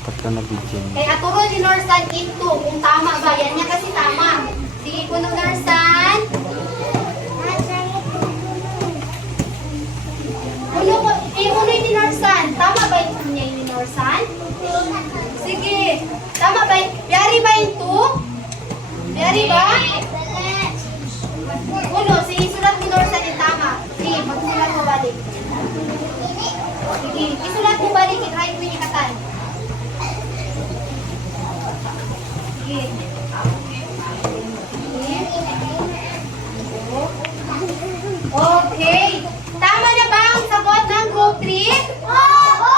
Tatlo na video. Kaya aturo ni Norsan into kung tama ba. Yan niya kasi tama. Sige po nung Norsan. Uno ni Norsan. Tama ba yung niya ni Norsan? Sige. Tama ba yung? Biyari ba yung 2? Biyari ba? Uno, sige, sulat ni Norsan yung tama. Sige, magsulat mo balik. Sige, isulat mo balik. I-try mo yung ikatan. Sige. Okay. Tama na ba ang sagot ng group 3? Oo!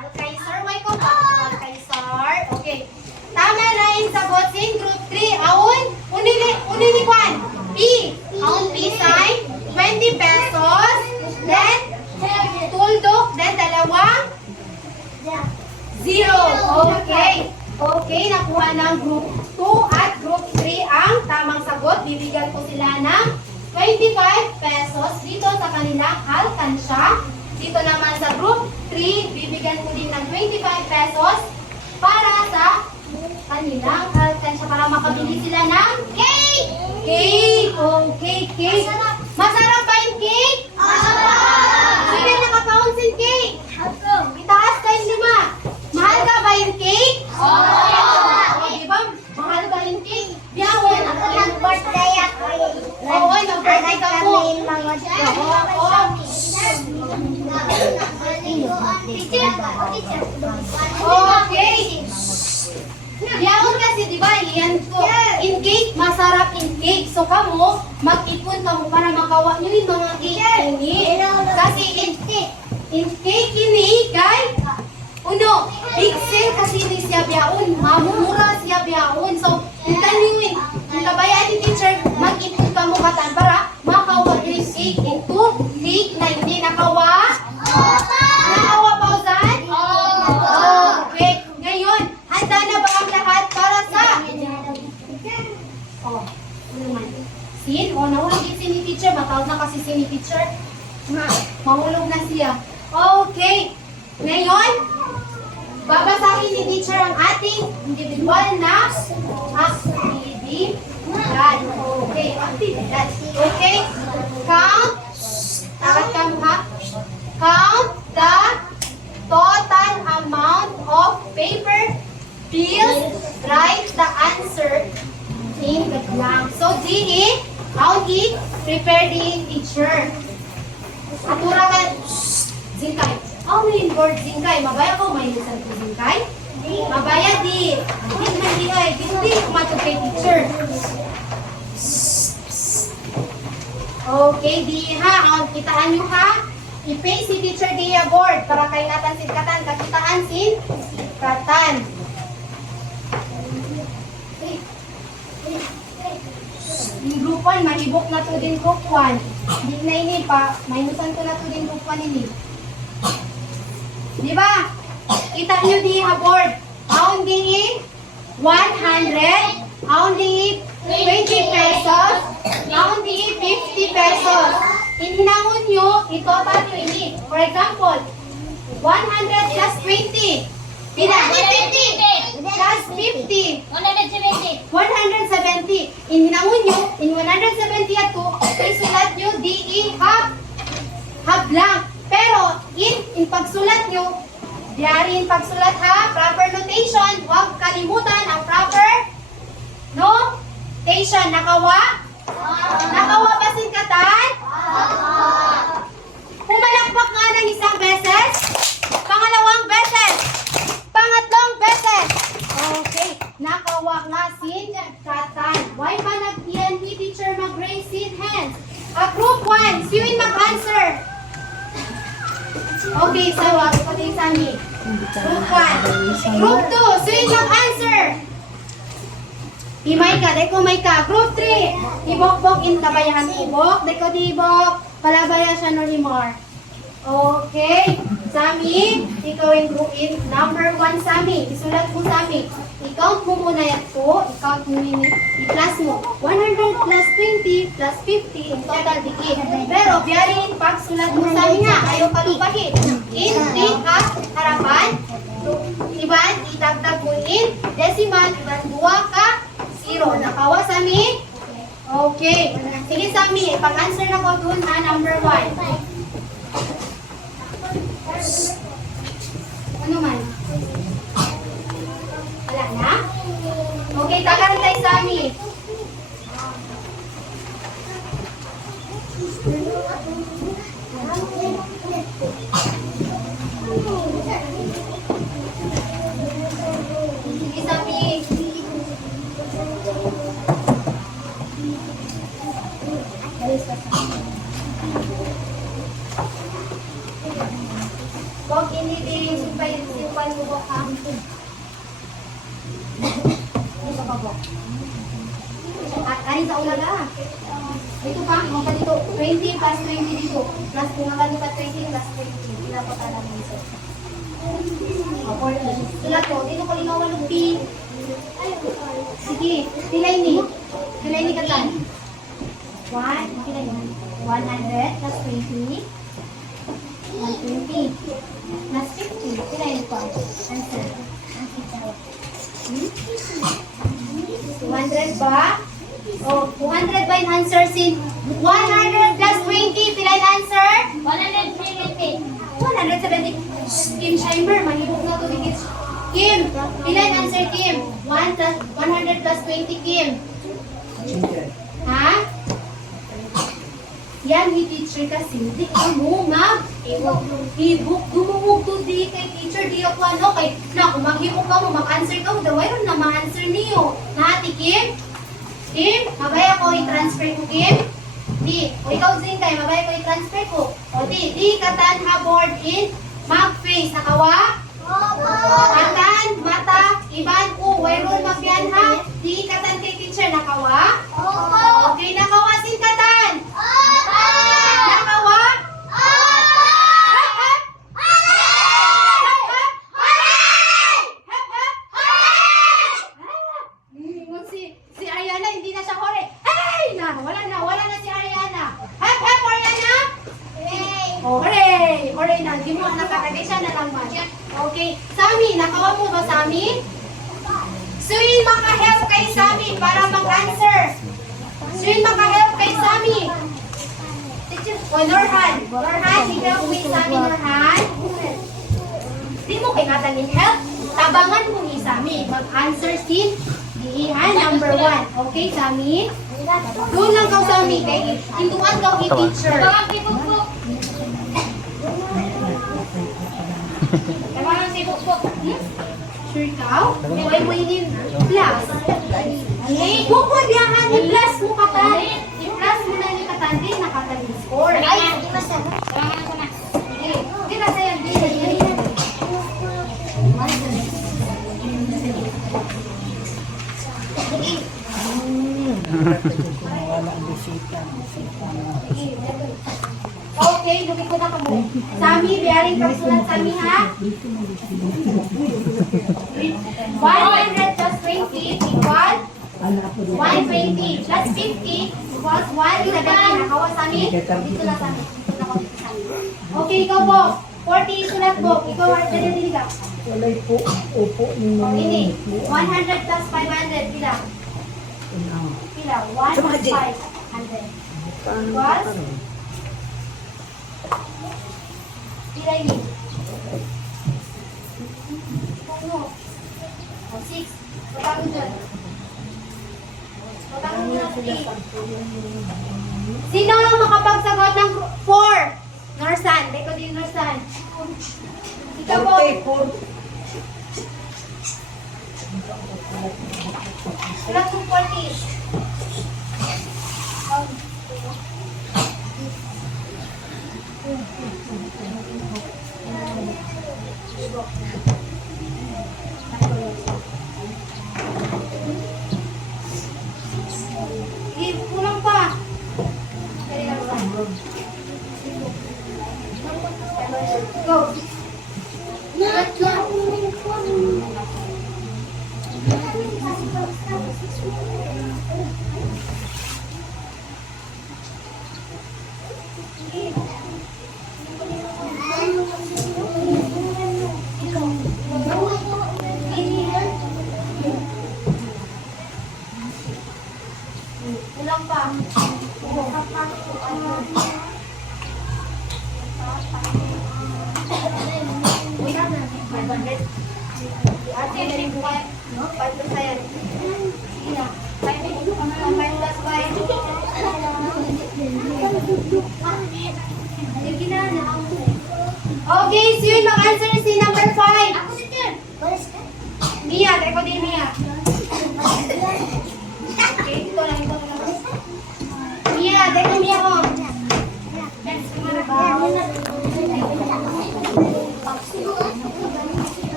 Alkaisar, may ko ba? Alkaisar. Okay. Tama na yung sagot sin group 3. Aun, unili kwan. P. Aun P sign. 20 pesos. Then, tuldok. Then, dalawang 0. Okay. Okay, nakuha ng group 2 at group 3 ang tamang sagot. Bibigyan ko sila ng 25 pesos dito sa kanilang alkansya. Dito naman sa group 3, bibigyan ko din ng 25 pesos para sa kanilang alkansya para makabili sila ng cake! Cake! Okay, cake. Masarap ba yung cake? Masarap! Sige, nakapaunsin cake. Itaas tayo 5. Mahal ka ba yung cake? Oo! Diba? Mahal ba yung cake? Biyawon! Birthday ako eh. Oo, nag-birthday ka po. Oo. Okay. Biyawon kasi, di ba? Yan ko. In cake, masarap in cake. So, kamo, mag-ipon kamo para makawa nyo yung mga cake ini. Kasi in cake ini, guys, uno, big sale kasi ni siya biyawon. Mamumura siya biyawon. So, intanong yung kabayaan ni teacher, mag-ipon kamo katan para makawa nyo yung cake into cake na hindi nakawa. Nakawa pa usan? Okay. Ngayon, handa na ba ang lahat para sa... Oh, ano naman? Sin? Oh, nahulog din si ni teacher. Matawag na kasi si ni teacher. Mahulog na siya. Okay. Ngayon, babasahin ni teacher ang ating individual na activity. Okay, actividad. Okay? Count. Takat ka mo ha? Count the total amount of paper bills. Write the answer in the blank. So, D.E. How he prepare the teacher. Atura ka. Zingkay. How many word zingkay? Mabaya ko may lisan ko zingkay? Mabaya di. Hindi man di ay. Hindi kumatog kay teacher. Okay, di ha. Kitaan nyo ha. I-paste si teacher di board para kay ngatan sin katan. Kakitaan sin katan. Yung group 1, mahibok na to din group 1. Hindi na ini pa. Minusan ko na to din group 1 ini. Di ba? Kita nyo di ha board. Aon di 100. Aon di 20 pesos. Aon di 50 pesos. Inhinangon nyo, itotal nyo ini. For example, 100 plus 20. Pila? 150. Plus 50. 170. 170. Inhinangon nyo, in 170 ato, isulat nyo, DE half blank. Pero, in pagsulat nyo, diyarin pagsulat ha, proper notation, huwag kalimutan ang proper notation. Nakawa? Nakawa ba sin katan? Pumalakpak nga ng isang beses, pangalawang beses, pangatlong beses. Okay, nakawa nga sin katan. Why ba nagtiyan ni teacher mag-raise sin hands? Group 1, siwin mag-answer. Okay, so ako pati yung sami. Group 1. Group 2, siwin mag-answer. Imay ka, deko may ka. Group 3, ibok-bok in kabayahan ibok. Deko di ibok, palabaya siya no limor. Okay, Sami, ikaw in number 1 Sami. Isulat mo Sami. I-count mo muna yan po. I-count mo yun. I-plus mo. 100 plus 20 plus 50 in total dikit. Pero biyarin pag sulat mo Sami nga. Ayaw palupahin. In 3 harapan. 0. Nakawa sa mi? Okay. Sige sa mi, pag-answer na ko dun ha, number 1. Ano man? Wala na? Okay, tagaran tayo sa mi. Sige sa mi. Huwag hindi din simpay mo ba ka? Dito ka po. At anin sa ulaga. Dito pa, kung ka dito, 20 plus 20 dito. Plus kung nga ka 20 plus 20. Pila pa ka lang dito. O, 40. Sulat ko, dito ko linawan ng P. Sige, pilay ni. Pilay ni katan. 1, pilay ni. 100 plus 20. 120 plus 50. Pilay ni ko. Answer. 200 ba? Oh, 200 ba yung answer, Sin? 100 plus 20, pila yung answer? 170. 170. Kim Scheimer, mahibok na ito. Kim, pila yung answer, Kim? 100 plus 20, Kim. Ha? Yan, ni teacher kasi. Hindi ka mo, ma'am. Hibok, dumungog to di kay teacher. Di ako ano, kay, na, kung maghibok ka mo, mag-answer ka mo, daway ron na ma-answer niyo. Nahati, Kim? Kim, mabaya ko i-transfer ko, Kim? Di, o ikaw din kayo, mabaya ko i-transfer ko. O di katan ha board in, mag-face, nakawa? Katan, mata, iban ko, wayron mabyan ha? Di katan kay teacher, nakawa? Okay, nakawa sin katan? Nakawa? Si Ariana, hindi na siya hore. Hey! Wala na si Ariana. Hep, Ariana! Hooray! Hooray na. Di mo nakakagay siya na lang man. Okay. Sami, nakawa mo ba, Sami? Suyin maka-help kay Sami para mag-answer. Suyin maka-help kay Sami. O, Norhan, ikaw with Sami, Norhan. Di mo kay natanin help. Tabangan mo ni Sami. Mag-answer si Dihan, number 1. Okay, Sami? Doon lang kau, Sami. Kay hinduan kau i-teacher. Tabangan si Bukbuk. Sure ikaw? Huwag mo yun plus. Hey, bukod yahan, i-plus mo katan. I-plus mo na yung katan din, nakataling score. Ay, di masama. Di na sa'yo, di na. Okay, lumikod na ka mo. Sami, bearing kapsulat Sami ha. 100 plus 20 equal 120 plus 50 equals 170. Nakawa Sami? Dito na Sami. Okay, ikaw po. 40 sulat po. Ikaw, dali ka. Walay po, opo, Ini, 100 plus 500, pila? Pila, 1 plus 500. Equals? Pila ini? Ano? O, 6. Patangin dyan. Patangin nyo na 3. Sino ang makapagsagot ng 4? Norsan. Beko din Norsan. Ikaw po. Sulat kong 40. Kulang pa. Go. Ate, very good. No? 5 plus yan. Sige na. 5 plus 5. Sige na. Okay, so yun, mag-answer si number 5. Ako si Tir. Mia, teko din Mia. Okay, ito lang. Mia, teko Mia ko.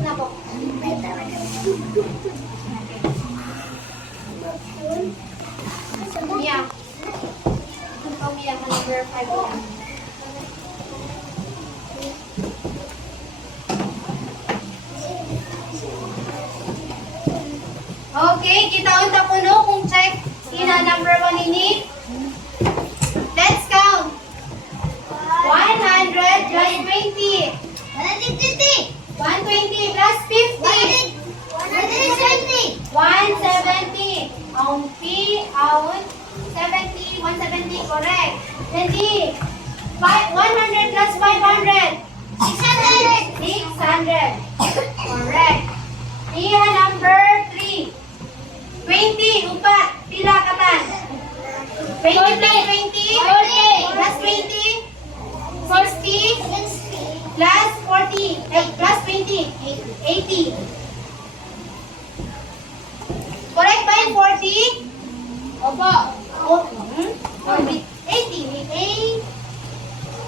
Na po. Mia. Ikaw Mia, number 5 yan. Okay, kita unta puno kung check ina number 1 ini. Let's count. 100 plus 20. 120 plus 50. 170. Aun P, aun 70, 170, correct. Hindi. 100 plus 500. 600. Correct. Iya number 3. 20, upat. Pila katan? 20 plus 20? 40. Plus 20? 60? Plus 40? Plus 20? 80. Correct ba yung 40? Opo. Oh, 80. 80.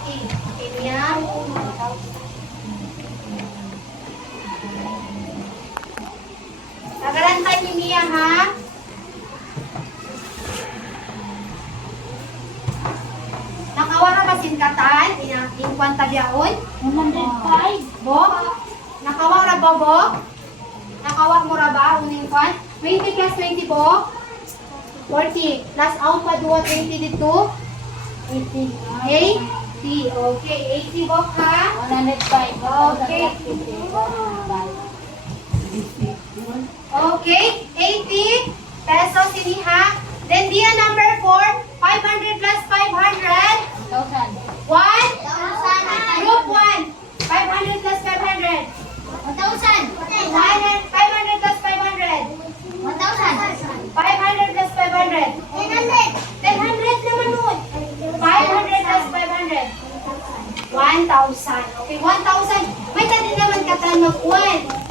Okay, niya. Nagarantay ni Mia, ha? Nakawara ba sinkatan? In kwanta biyaon? 105. Bo? Nakawara ba, Bo? Nakawak mo ra ba? Uning kwan? 20 plus 20 po? 40. Plus out pa 2, 20 dito? 80. 80. Okay, 80 Bo, ha? 105. Okay. Okay, 80 pesos ini ha. Then dia number 4, 500 plus 500. 1,000. 1. Group 1. 500 plus 500. 1,000. 500 plus 500. 500 plus 500. 1000 naman nun. 500 plus 500. 1,000. Okay, 1,000. May tadi naman katan mag-1.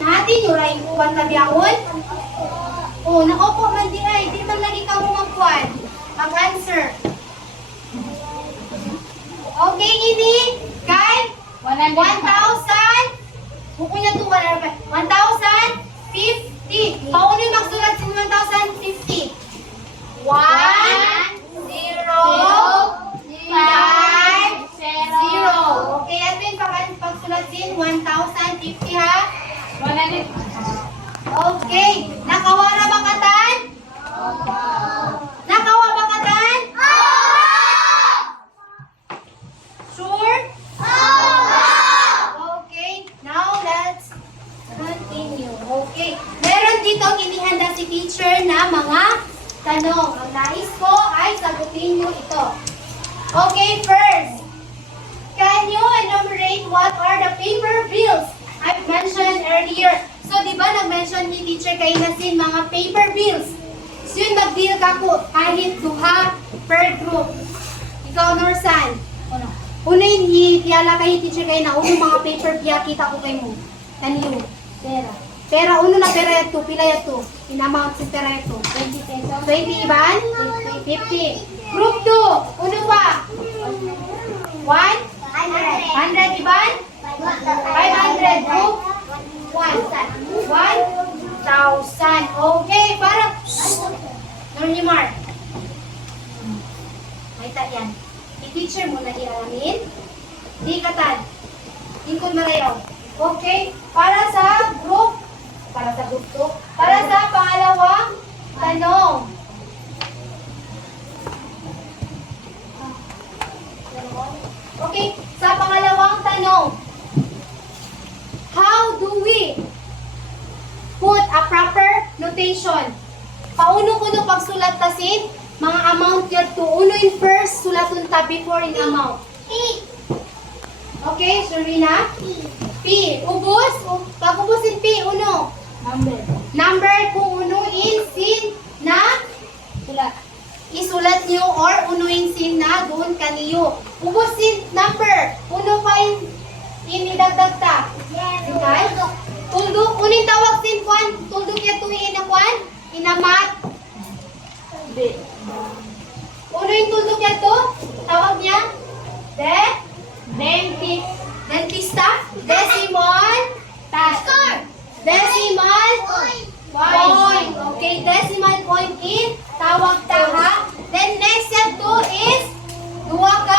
Natin yung rin uwan na biyawon. Oh, nakaupo man di ay. Di man lagi ka mo magkuhan. Mag-answer. Okay, ini. Kay? 1,000. 100. Bukunya to 1,050. Paano yung magsulat sa 1,050? 1, 0, 5, 0. Okay, ito yung pagsulat din. 1,050 ha? 100. Okay. Nakawara ba katan? Nakawa ba katan? Sure? Okay. Now let's continue. Okay. Meron dito kinihanda si teacher na mga tanong. Ang nais ko ay sagutin nyo ito. Okay, first. Can you enumerate what are the paper bills I've mentioned earlier? So, di ba nag-mention ni teacher kayo na sin mga paper bills? So, yun mag-bill ka ko kahit duha per group. Ikaw, Norsan. Una yun, tiyala kayo teacher kayo na uno mga paper biya kita ko kayo mo. Taniyo. Pera. Pera, uno na pera ito. Pila ito. In-amount si pera ito. 20 pesos. 20 iban? 50. Group 2. Uno pa. 1? 100 iban? 500. Group 1,000. Okay, para Normar. May yan. I-teacher mo na ilamin. Di katan. Ingkod marayaw. Okay, para sa group 2. Para sa pangalawang tanong. Okay, sa pangalawang tanong. How do we put a proper notation? Pauno ko no pagsulat tasin, mga amount yan to. Uno in first, sulaton ta before in amount. Okay, Sharina? P. Ubos. Pag ubusin P, uno. Number. Number kung unuin sin na Sulat. isulat niyo or unuin sin na doon kaniyo. Ubusin number. Uno pa inidagdag ta. Okay? Tuldok. Unin tawag sin kwan. Tuldok ya tuwiin na kwan. Inamat. B. Uno yung tuldok ya to. Tawag niya. Dentist. Dentista. Decimal. Score. Decimal. Point. Okay, decimal point in tawag ta ha. Then